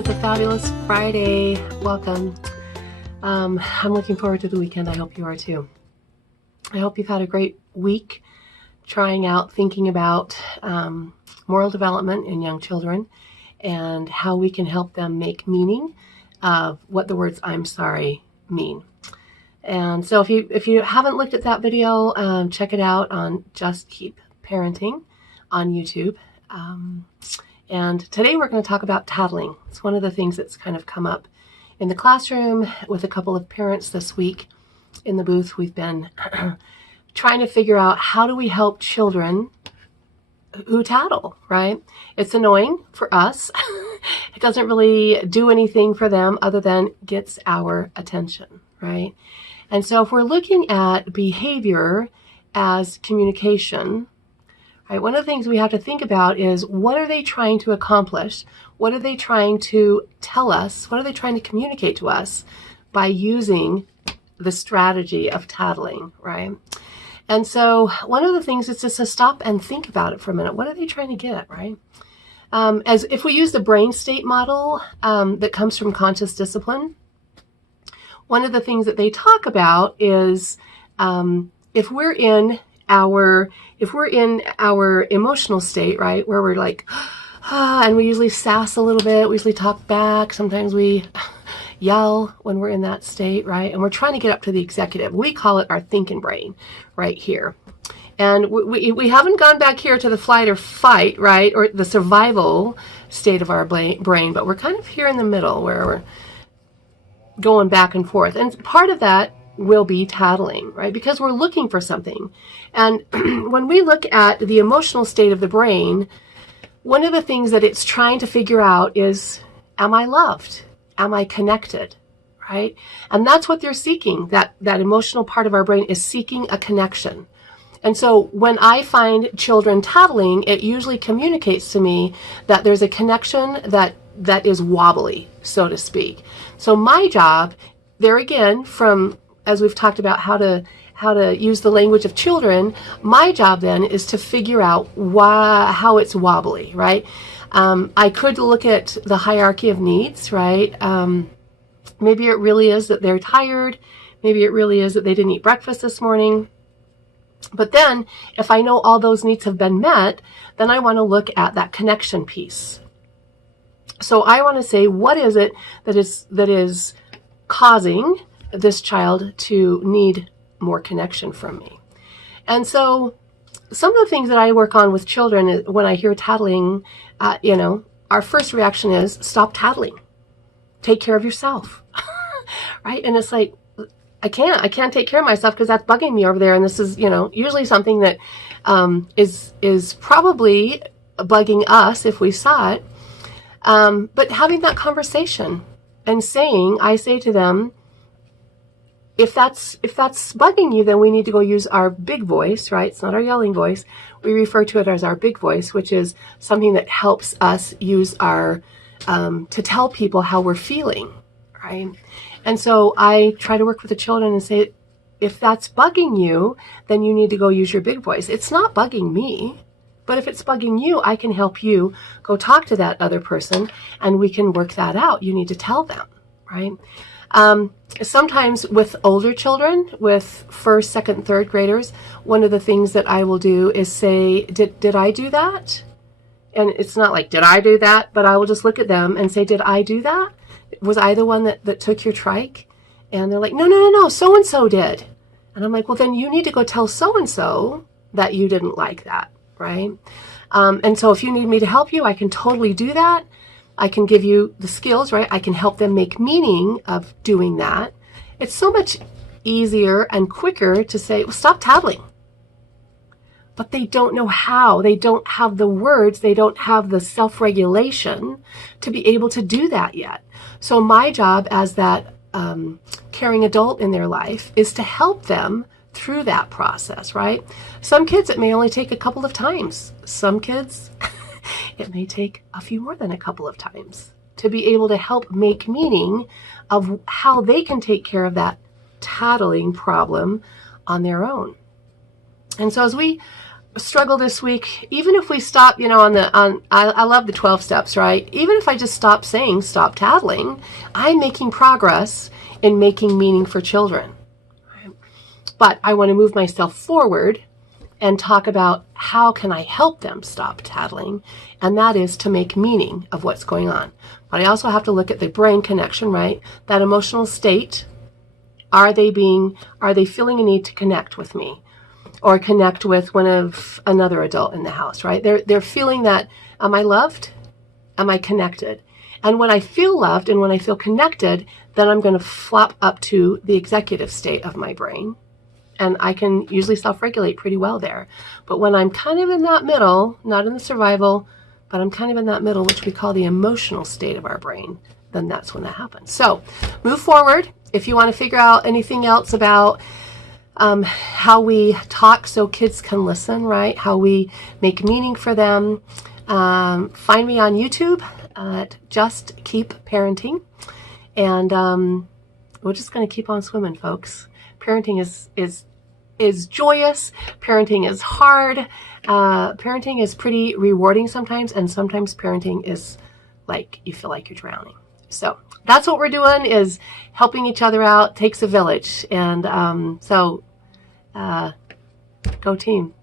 It's a fabulous Friday. Welcome. I'm looking forward to the weekend. I hope you are too. I hope you've had a great week trying out, thinking about moral development in young children and how we can help them make meaning of what the words "I'm sorry" mean. And so if you haven't looked at that video, check it out on Just Keep Parenting on YouTube. And today we're going to talk about tattling. It's one of the things that's kind of come up in the classroom with a couple of parents this week in the booth. We've been trying to figure out how do we help children who tattle, right? It's annoying for us. It doesn't really do anything for them other than gets our attention, right? And so if we're looking at behavior as communication, right, one of the things we have to think about is, what are they trying to accomplish? What are they trying to tell us? What are they trying to communicate to us by using the strategy of tattling, right? And so one of the things is just to stop and think about it for a minute. What are they trying to get, right? As if we use the brain state model that comes from conscious discipline, one of the things that they talk about is if we're in our emotional state, right, where we're like, and we usually sass a little bit, we usually talk back, sometimes we yell when we're in that state, right, and we're trying to get up to the executive. We call it our thinking brain right here. And we haven't gone back here to the flight or fight, right, or the survival state of our brain, but we're kind of here in the middle where we're going back and forth. And part of that will be tattling, right? Because we're looking for something. And when we look at the emotional state of the brain, one of the things that it's trying to figure out is, am I loved? Am I connected? Right? And that's what they're seeking. That emotional part of our brain is seeking a connection. And so when I find children tattling, it usually communicates to me that there's a connection that is wobbly, so to speak. So my job, there again, from as we've talked about how to use the language of children, my job then is to figure out how it's wobbly, right? I could look at the hierarchy of needs, right? Maybe it really is that they're tired. Maybe it really is that they didn't eat breakfast this morning. But then if I know all those needs have been met, then I want to look at that connection piece. So I want to say, what is it that is causing this child to need more connection from me? And so some of the things that I work on with children is, when I hear tattling, our first reaction is, stop tattling. Take care of yourself, right? And it's like, I can't take care of myself because that's bugging me over there. And this is, usually something that is probably bugging us if we saw it. But having that conversation and I say to them, if that's bugging you, then we need to go use our big voice, right? It's not our yelling voice. We refer to it as our big voice, which is something that helps us use our, to tell people how we're feeling, right? And so I try to work with the children and say, if that's bugging you, then you need to go use your big voice. It's not bugging me. But if it's bugging you, I can help you go talk to that other person and we can work that out. You need to tell them, right? Sometimes with older children, with first, second, third graders, one of the things that I will do is say, did I do that? And it's not like, did I do that? But I will just look at them and say, did I do that? Was I the one that took your trike? And they're like, no, so-and-so did. And I'm like, well, then you need to go tell so-and-so that you didn't like that. Right? And so if you need me to help you, I can totally do that. I can give you the skills, right? I can help them make meaning of doing that. It's so much easier and quicker to say, well, stop tattling. But they don't know how. They don't have the words. They don't have the self-regulation to be able to do that yet. So my job as that caring adult in their life is to help them through that process, right? Some kids, it may only take a couple of times. Some kids, it may take a few more than a couple of times to be able to help make meaning of how they can take care of that tattling problem on their own. And so as we struggle this week, even if we stop, I love the 12 steps, right? Even if I just stop saying stop tattling, I'm making progress in making meaning for children. But I want to move myself forward and talk about how can I help them stop tattling, and that is to make meaning of what's going on. But I also have to look at the brain connection, right? That emotional state. Are they feeling a need to connect with me or connect with another adult in the house, right? They're feeling that, am I loved? Am I connected? And when I feel loved and when I feel connected, then I'm going to flop up to the executive state of my brain. And I can usually self-regulate pretty well there. But when I'm kind of in that middle, not in the survival, but I'm kind of in that middle, which we call the emotional state of our brain, then that's when that happens. So move forward. If you want to figure out anything else about how we talk so kids can listen, right? How we make meaning for them, find me on YouTube at Just Keep Parenting. And we're just going to keep on swimming, folks. Parenting is joyous. Parenting is hard. Parenting is pretty rewarding sometimes, and sometimes parenting is like you feel like you're drowning. So that's what we're doing, is helping each other out. Takes a village. And go team.